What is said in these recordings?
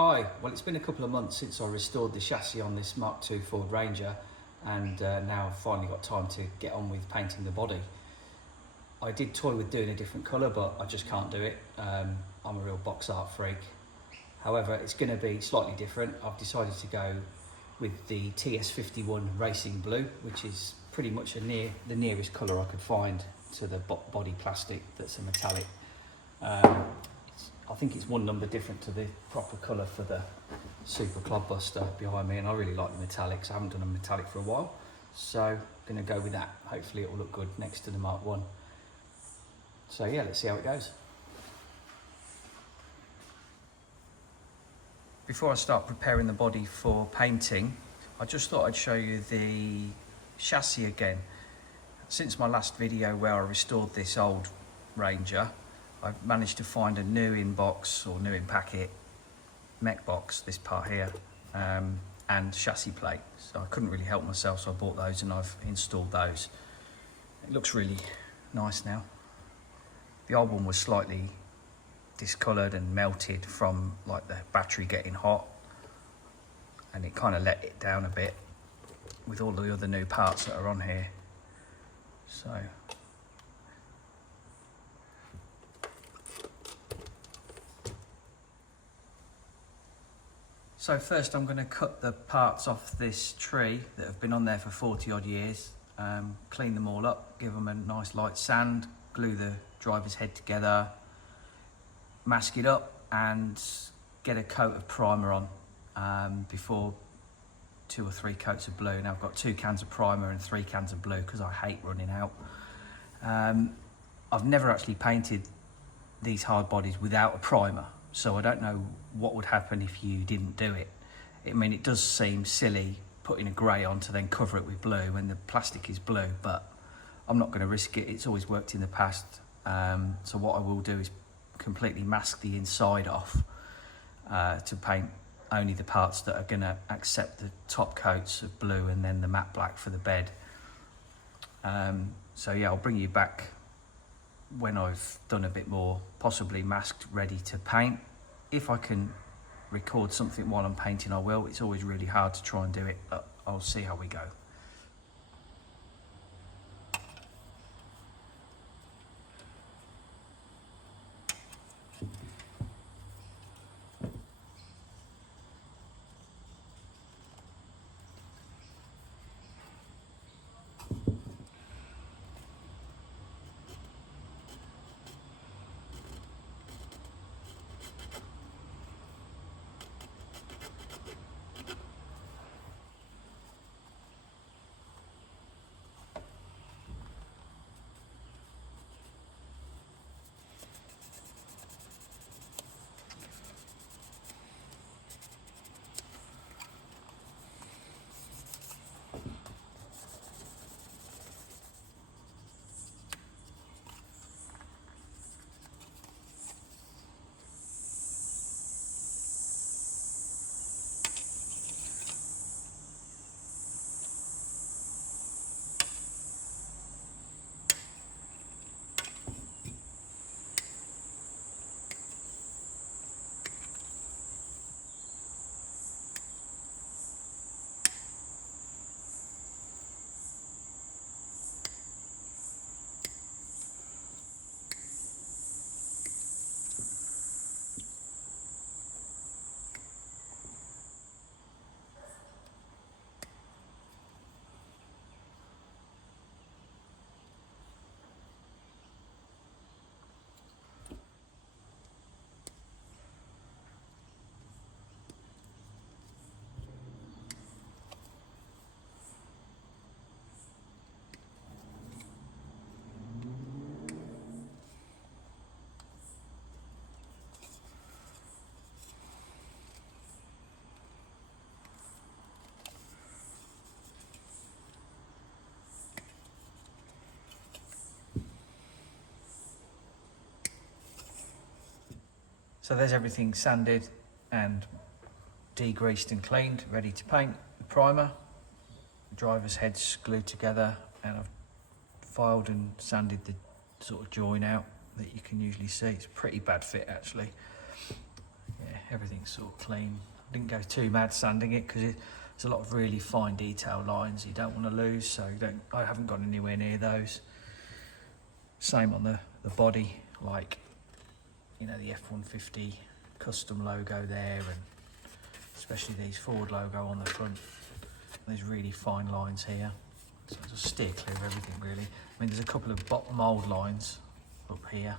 Hi, well it's been a couple of months since I restored the chassis on this Mark II Ford Ranger, and now I've finally got time to get on with painting the body. I did toy with doing a different colour, but I just can't do it. I'm a real box art freak. However, it's going to be slightly different. I've decided to go with the TS51 Racing Blue, which is pretty much the nearest colour I could find to the body plastic that's a metallic. I think it's one number different to the proper colour for the Super Clodbuster behind me, and I really like the metallics. I haven't done a metallic for a while, so I'm going to go with that. Hopefully it will look good next to the Mark I. So yeah, let's see how it goes. Before I start preparing the body for painting, I just thought I'd show you the chassis again. Since my last video where I restored this old Ranger, I've managed to find a new in box or new in packet mech box, this part here, and chassis plate. So I couldn't really help myself, so I bought those and I've installed those. It looks really nice now. The old one was slightly discoloured and melted from like the battery getting hot, and it kind of let it down a bit with all the other new parts that are on here. So first I'm going to cut the parts off this tree that have been on there for 40 odd years, clean them all up, give them a nice light sand, glue the driver's head together, mask it up and get a coat of primer on before 2 or 3 coats of blue. Now I've got 2 cans of primer and 3 cans of blue because I hate running out. I've never actually painted these hard bodies without a primer, so I don't know what would happen if you didn't do it. I mean, it does seem silly putting a grey on to then cover it with blue when the plastic is blue, but I'm not going to risk it. It's always worked in the past. So what I will do is completely mask the inside off to paint only the parts that are going to accept the top coats of blue and then the matte black for the bed. So yeah, I'll bring you back when I've done a bit more, possibly masked, ready to paint. If I can record something while I'm painting, I will. It's always really hard to try and do it, but I'll see how we go. So there's everything sanded and degreased and cleaned, ready to paint. The primer, the driver's head's glued together, and I've filed and sanded the sort of join out that you can usually see. It's a pretty bad fit actually. Yeah, everything's sort of clean. I didn't go too mad sanding it because there's a lot of really fine detail lines you don't want to lose, so I haven't gone anywhere near those. Same on the body, like, you know, the F150 custom logo there, and especially these Ford logo on the front. There's really fine lines here, so I'll just steer clear of everything really. I mean, there's a couple of bottom mould lines up here.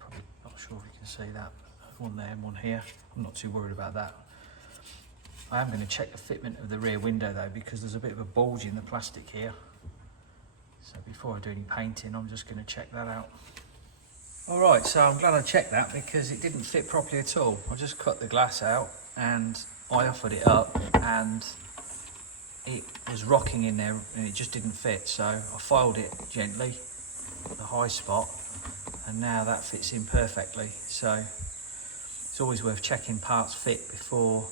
Probably not sure if you can see that. One there and one here. I'm not too worried about that. I am going to check the fitment of the rear window though, because there's a bit of a bulge in the plastic here. So before I do any painting, I'm just going to check that out. Alright, so I'm glad I checked that because it didn't fit properly at all. I just cut the glass out and I offered it up and it was rocking in there and it just didn't fit. So I filed it gently, the high spot, and now that fits in perfectly. So it's always worth checking parts fit before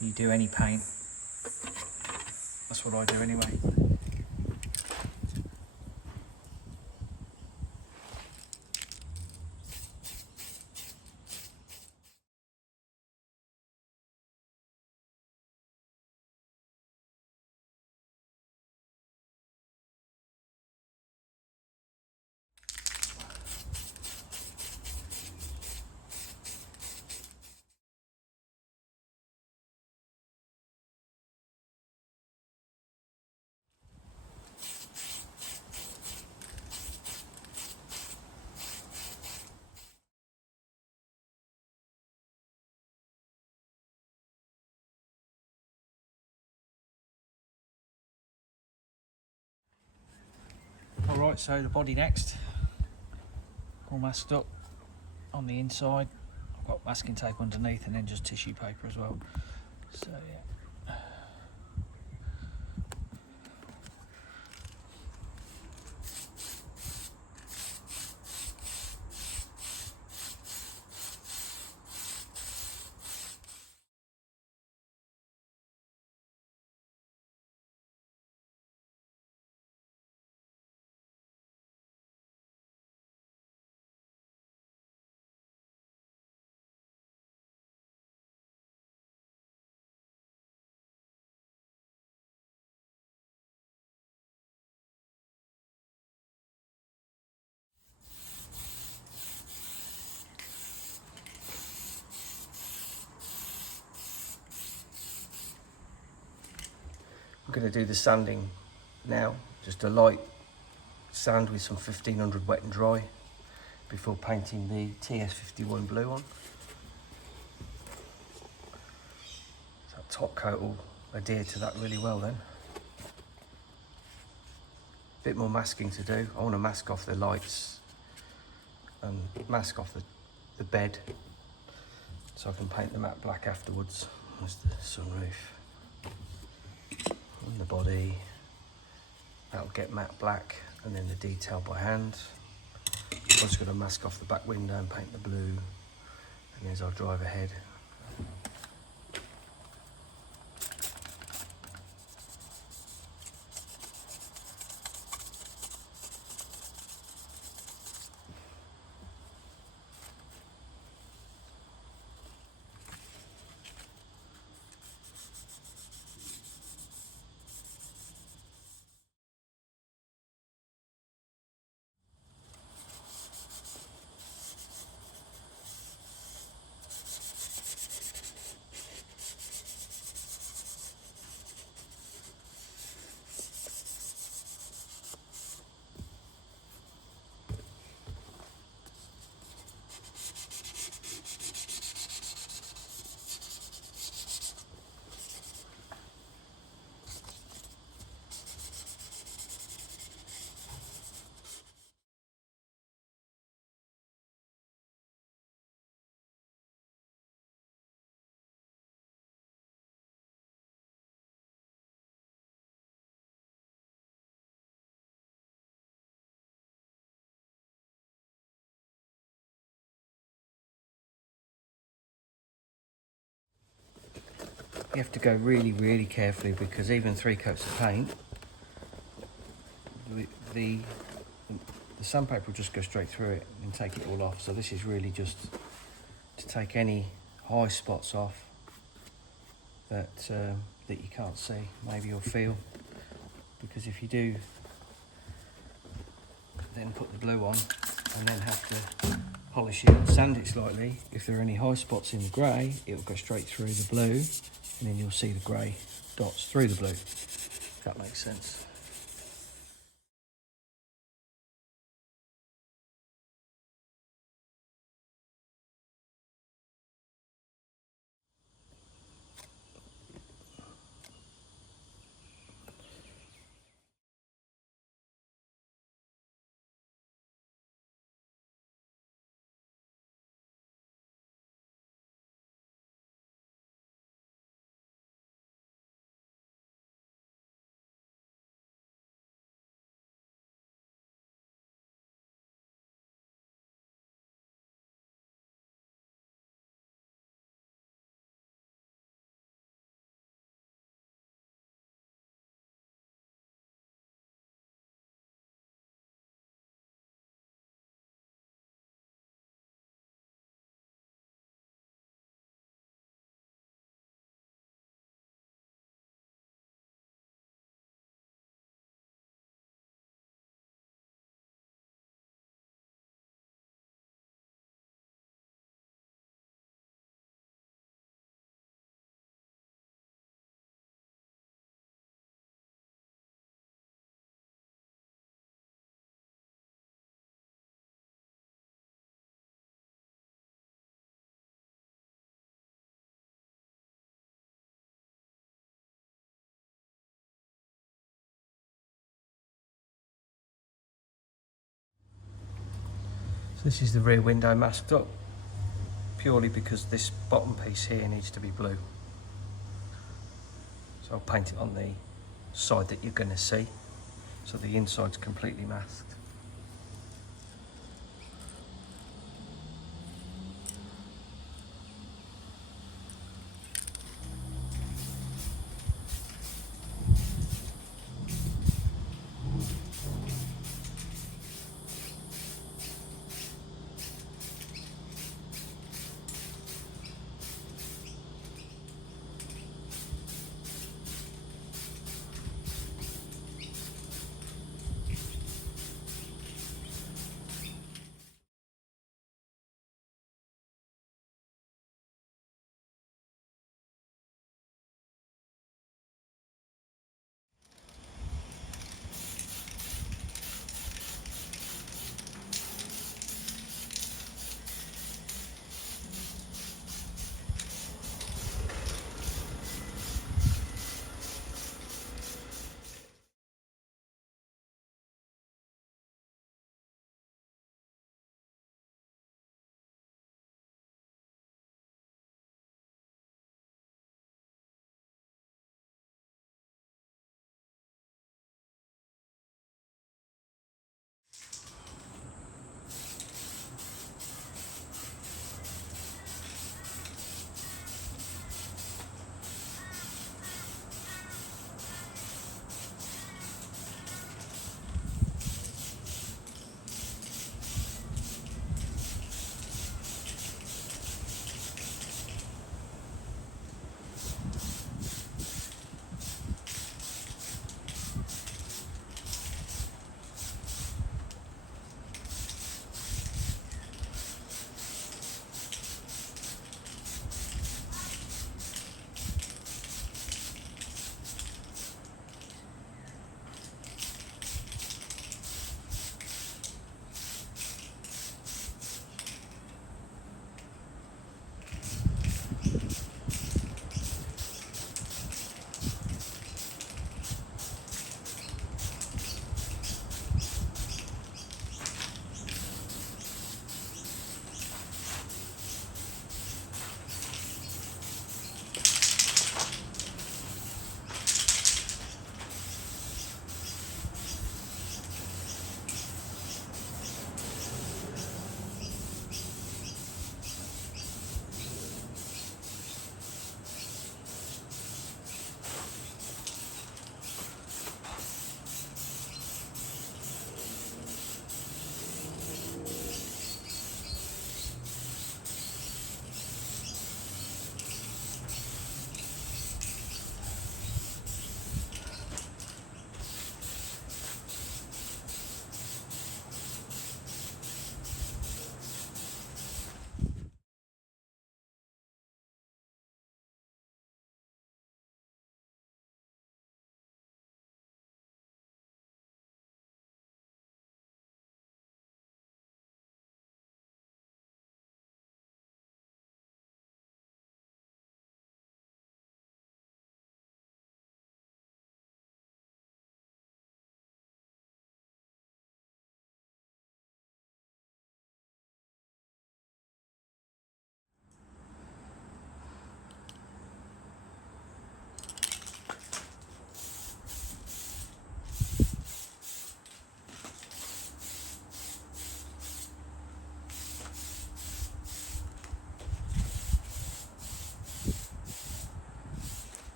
you do any paint. That's what I do anyway. Alright, so the body next, all masked up on the inside. I've got masking tape underneath and then just tissue paper as well. So yeah. I'm going to do the sanding now, just a light sand with some 1500 wet and dry before painting the TS51 blue on. So that top coat will adhere to that really well then. Bit more masking to do. I want to mask off the lights and mask off the bed so I can paint the matte black afterwards. There's the sunroof. And the body, that'll get matte black, and then the detail by hand. I'm just going to mask off the back window and paint the blue, and as I drive ahead. You have to go really, really carefully because even 3 coats of paint, the sandpaper will just go straight through it and take it all off. So this is really just to take any high spots off that that you can't see, maybe you'll feel, because if you do then put the blue on and then have to polish it and sand it slightly, if there are any high spots in the grey, it will go straight through the blue, and then you'll see the grey dots through the blue, if that makes sense. So this is the rear window masked up, purely because this bottom piece here needs to be blue. So I'll paint it on the side that you're going to see, so the inside's completely masked.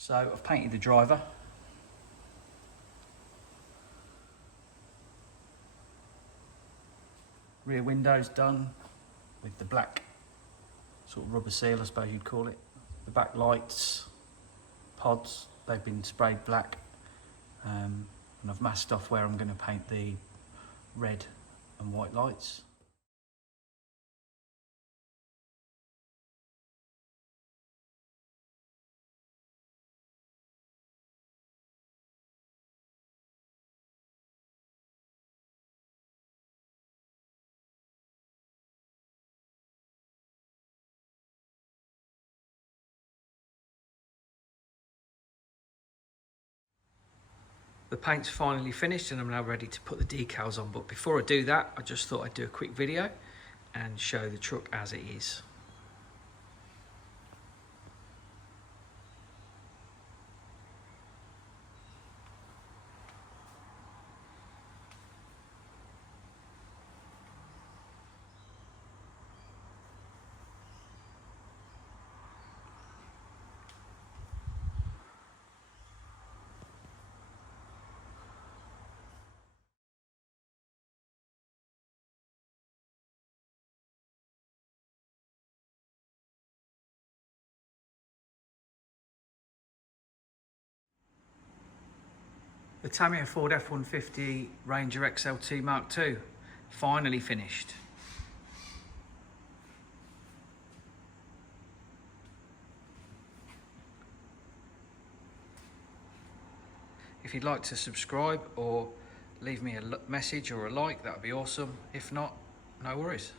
So I've painted the driver. Rear windows done with the black sort of rubber seal, I suppose you'd call it. The back lights, pods, they've been sprayed black. And I've masked off where I'm going to paint the red and white lights. The paint's finally finished and I'm now ready to put the decals on, but before I do that, I just thought I'd do a quick video and show the truck as it is. The Tamiya Ford F150 Ranger XLT MK2 finally finished. If you'd like to subscribe or leave me a message or a like, that would be awesome. If not, no worries.